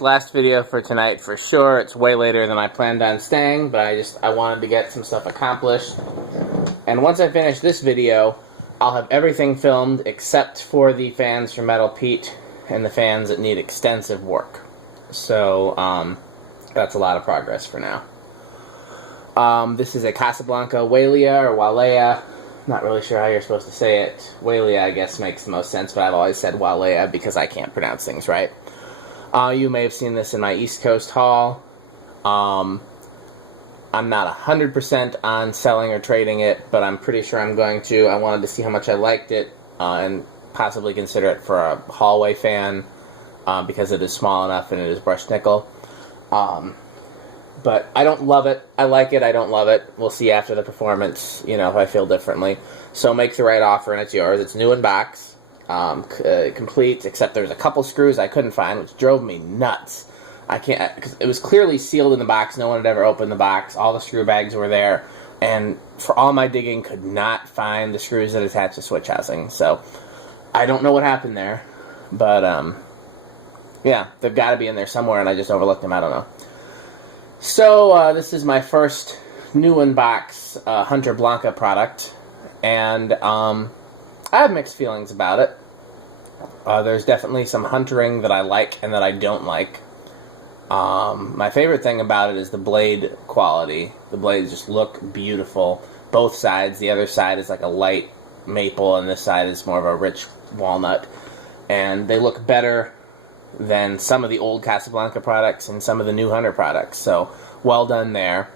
Last video for tonight for sure. It's way later than I planned on staying, but I wanted to get some stuff accomplished. And once I finish this video, I'll have everything filmed except for the fans from Metal Pete and the fans that need extensive work. So that's a lot of progress for now. This is a Casablanca Wailea or Wailea. Not really sure how you're supposed to say it. Wailea, I guess, makes the most sense, but I've always said Wailea because I can't pronounce things right. You may have seen this in my East Coast haul. I'm not 100% on selling or trading it, but I'm pretty sure I'm going to. I wanted to see how much I liked it and possibly consider it for a hallway fan because it is small enough and it is brushed nickel. But I don't love it. I like it. I don't love it. We'll see after the performance, you know, if I feel differently. So make the right offer and it's yours. It's new in box. Complete, except there's a couple screws I couldn't find, which drove me nuts. I can't, because it was clearly sealed in the box. No one had ever opened the box. All the screw bags were there, and for all my digging, could not find the screws that attach the switch housing. So I don't know what happened there, but yeah, they've got to be in there somewhere, and I just overlooked them. I don't know. So this is my first new in box Hunter Blanca product, and I have mixed feelings about it. There's definitely some huntering that I like and that I don't like. My favorite thing about it is the blade quality. The blades just look beautiful. Both sides. The other side is like a light maple and this side is more of a rich walnut. And they look better than some of the old Casablanca products and some of the new Hunter products. So, well done there.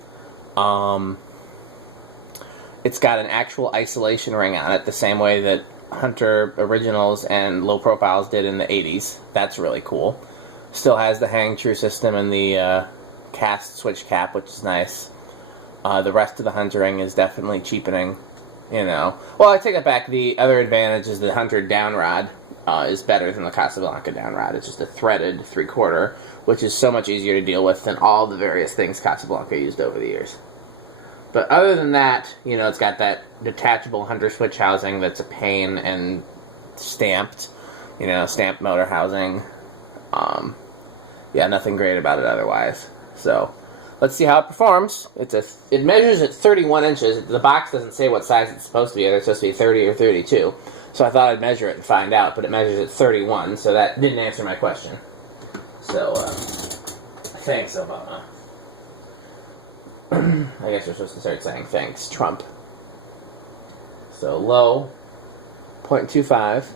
It's got an actual isolation ring on it, the same way that Hunter Originals and Low Profiles did in the 80s. That's really cool. Still has the hang true system and the cast switch cap, which is nice. The rest of the Hunter ring is definitely cheapening, you know. Well, I take it back. The other advantage is the Hunter downrod is better than the Casablanca downrod. It's just a threaded 3/4, which is so much easier to deal with than all the various things Casablanca used over the years. But other than that, you know, it's got that detachable Hunter switch housing that's a pain and stamped, you know, stamped motor housing. Yeah, nothing great about it otherwise. So, let's see how it performs. It measures at 31 inches. The box doesn't say what size it's supposed to be. It's supposed to be 30 or 32. So I thought I'd measure it and find out, but it measures at 31, so that didn't answer my question. So, thanks, Obama. I guess you're supposed to start saying thanks, Trump. So low, 0.25.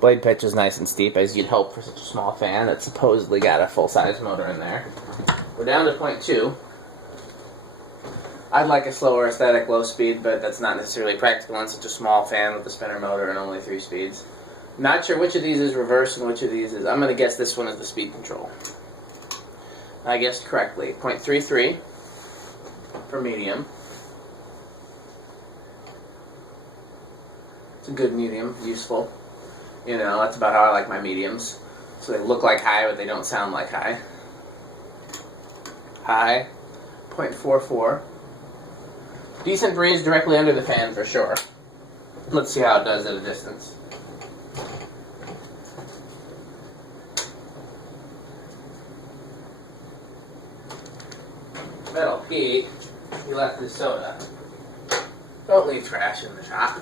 Blade pitch is nice and steep, as you'd hope for such a small fan that supposedly got a full-size motor in there. We're down to 0.2. I'd like a slower aesthetic, low speed, but that's not necessarily practical on such a small fan with a spinner motor and only 3 speeds. Not sure which of these is reverse and which of these is... I'm going to guess this one is the speed control. I guessed correctly. 0.33 for medium. It's a good medium, useful. You know, that's about how I like my mediums. So they look like high, but they don't sound like high. High, 0.44. Decent breeze directly under the fan for sure. Let's see how it does at a distance. Metal Pete, he left his soda. Don't leave trash in the shop.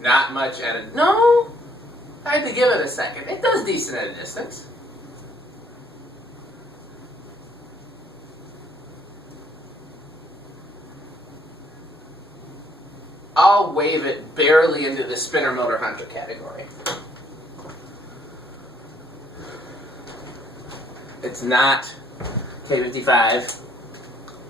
Not much at a... No! I had to give it a second. It does decent at a distance. I'll wave it barely into the spinner motor Hunter category. It's not K55,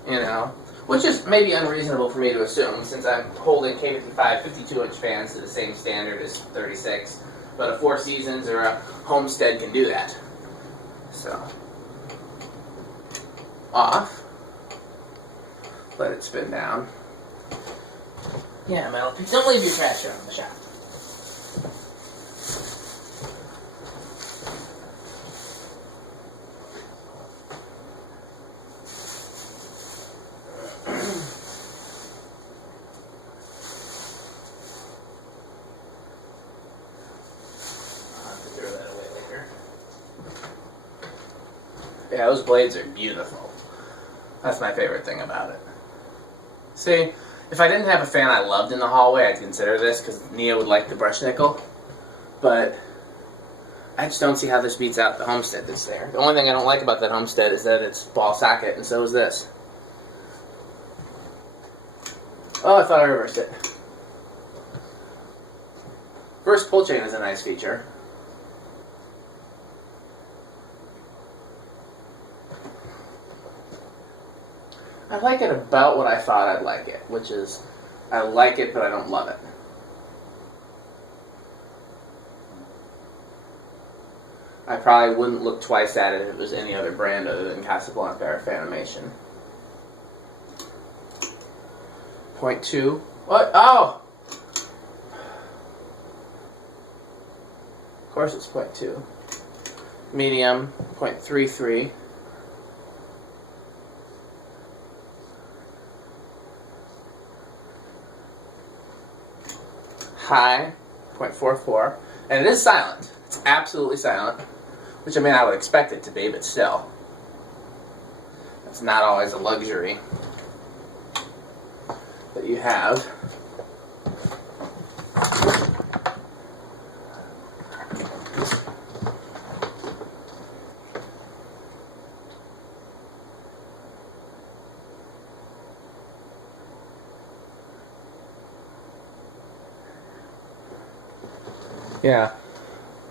you know, which is maybe unreasonable for me to assume since I'm holding K55 52-inch fans to the same standard as 36, but a Four Seasons or a Homestead can do that. So, off, let it spin down. Yeah, Metal Pete, don't leave your trash around the shop. Yeah, those blades are beautiful. That's my favorite thing about it. See, if I didn't have a fan I loved in the hallway, I'd consider this, because Nia would like the brush nickel. But I just don't see how this beats out the Homestead that's there. The only thing I don't like about that Homestead is that it's ball socket, and so is this. Oh, I thought I reversed it. Reverse pull chain is a nice feature. I like it about what I thought I'd like it, which is I like it, but I don't love it. I probably wouldn't look twice at it if it was any other brand other than Casablanca or Fanimation. 0.2. What? Oh! Of course it's 0.2. Medium, 0.33. High, 0.44. And it is silent. It's absolutely silent. Which, I mean, I would expect it to be, but still. It's not always a luxury that you have. Yeah.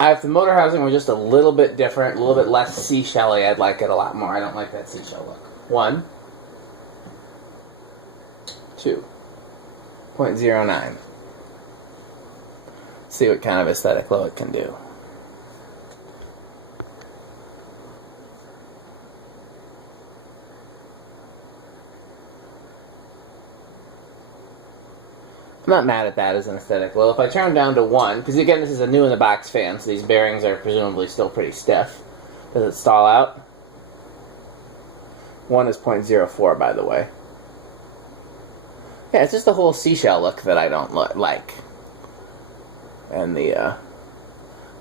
If the motor housing were just a little bit different, a little bit less seashell-y, I'd like it a lot more. I don't like that seashell look. 1, 2, 0.09. See what kind of aesthetic glow it can do. I'm not mad at that as an aesthetic. Well, if I turn down to 1, because again, this is a new-in-the-box fan, so these bearings are presumably still pretty stiff. Does it stall out? 1 is 0.04, by the way. Yeah, it's just the whole seashell look that I don't like. And the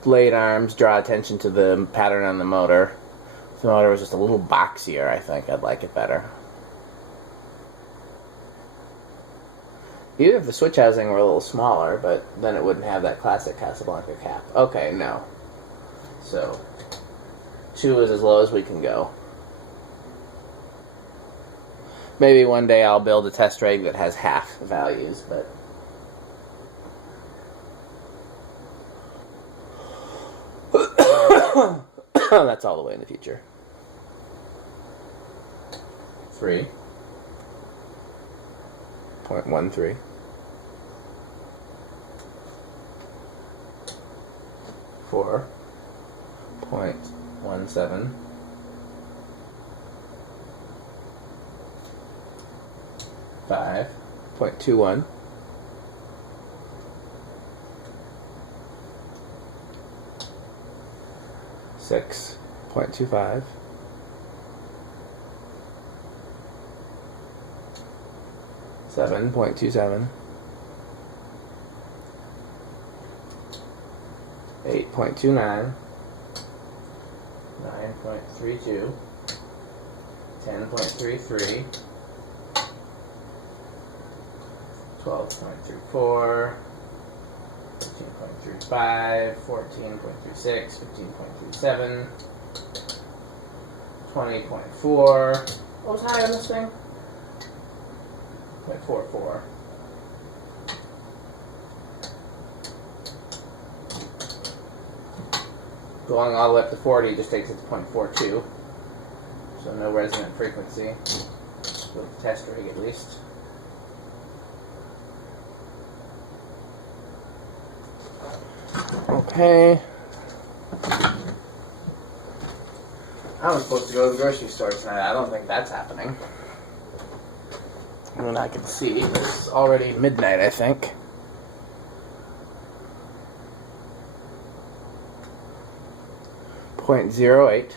blade arms draw attention to the pattern on the motor. If the motor was just a little boxier, I think I'd like it better. Even if the switch housing were a little smaller, but then it wouldn't have that classic Casablanca cap. Okay, no. So, 2 is as low as we can go. Maybe one day I'll build a test rig that has half the values, but... that's all the way in the future. 3.13. 4.17. 5.21. 6.25. 7.27. 8.29. 9.32. 10.33. 12.34. 13.35. 14.36. 15.37. 20.4. What was high on this thing? 0.44. Going all the way up to 40 just takes it to 0.42. So no resonant frequency. With the test rig at least. Okay. I was supposed to go to the grocery store tonight. I don't think that's happening. I mean, I can see. It's already midnight, I think. .08.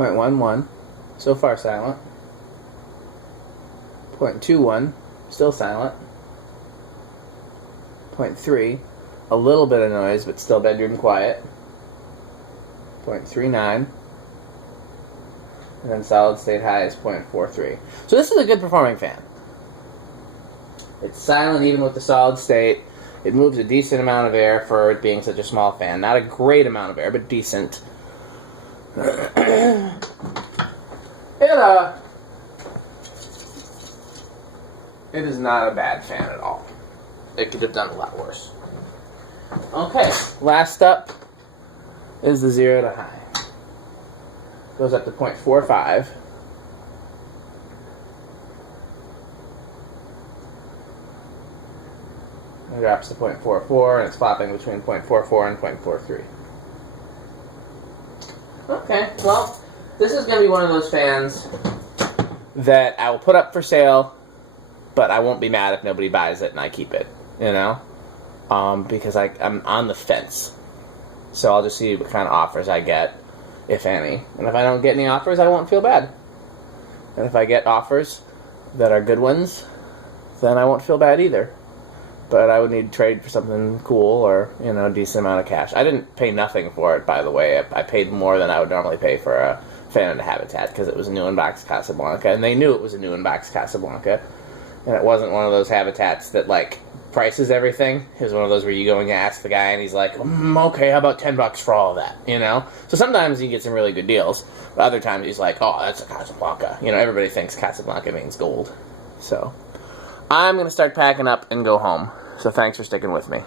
0.11, so far silent. 0.21, still silent. 0.3, a little bit of noise, but still bedroom quiet. 0.39. And then solid state high is 0.43. So this is a good performing fan. It's silent even with the solid state. It moves a decent amount of air for it being such a small fan. Not a great amount of air, but decent. It is not a bad fan at all. It could have done a lot worse. Okay, last up is the 0 to high. Goes up to 0.45. It drops to 0.44, and it's flopping between 0.44 and 0.43. Okay, well, this is going to be one of those fans that I will put up for sale, but I won't be mad if nobody buys it and I keep it, you know? Because I'm on the fence. So I'll just see what kind of offers I get, if any. And if I don't get any offers, I won't feel bad. And if I get offers that are good ones, then I won't feel bad either. But I would need to trade for something cool or, you know, a decent amount of cash. I didn't pay nothing for it, by the way. I paid more than I would normally pay for a fan and a habitat because it was a new in-box Casablanca. And they knew it was a new in-box Casablanca. And it wasn't one of those habitats that, like, prices everything. It was one of those where you go and you ask the guy and he's like, okay, how about $10 for all of that, you know? So sometimes you get some really good deals. But other times he's like, oh, that's a Casablanca. You know, everybody thinks Casablanca means gold. So I'm going to start packing up and go home. So thanks for sticking with me.